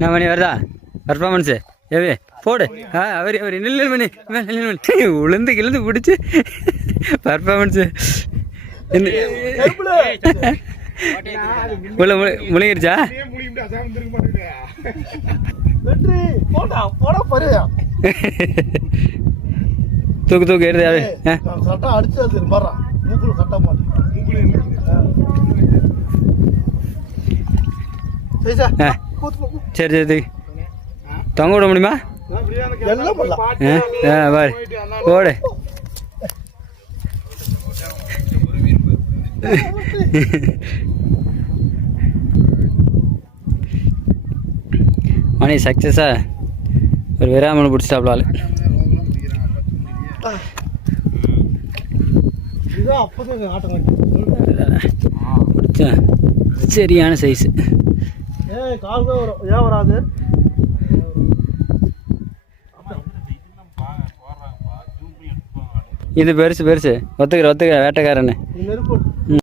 என்ன மணி வருதா பர்ஃபார்மன்ஸு ஏவே போடு அவர் நில்லு மணி உளுந்து கிழந்து பிடிச்சி பர்ஃபார்மன்ஸு உள்ள முழுங்கிருச்சா தூக்கு தூக்கு எடுத்து சரி சரி தொங்க விட முடியுமா பாரு போடு மணி சக்ஸஸா ஒரு விராமனை பிடிச்சிட்டாப்ல ஆள் பிடிச்சா சரியான சைஸு வராது இது பெருசு ஒத்துக்கிற வேட்டைக்காரன்னு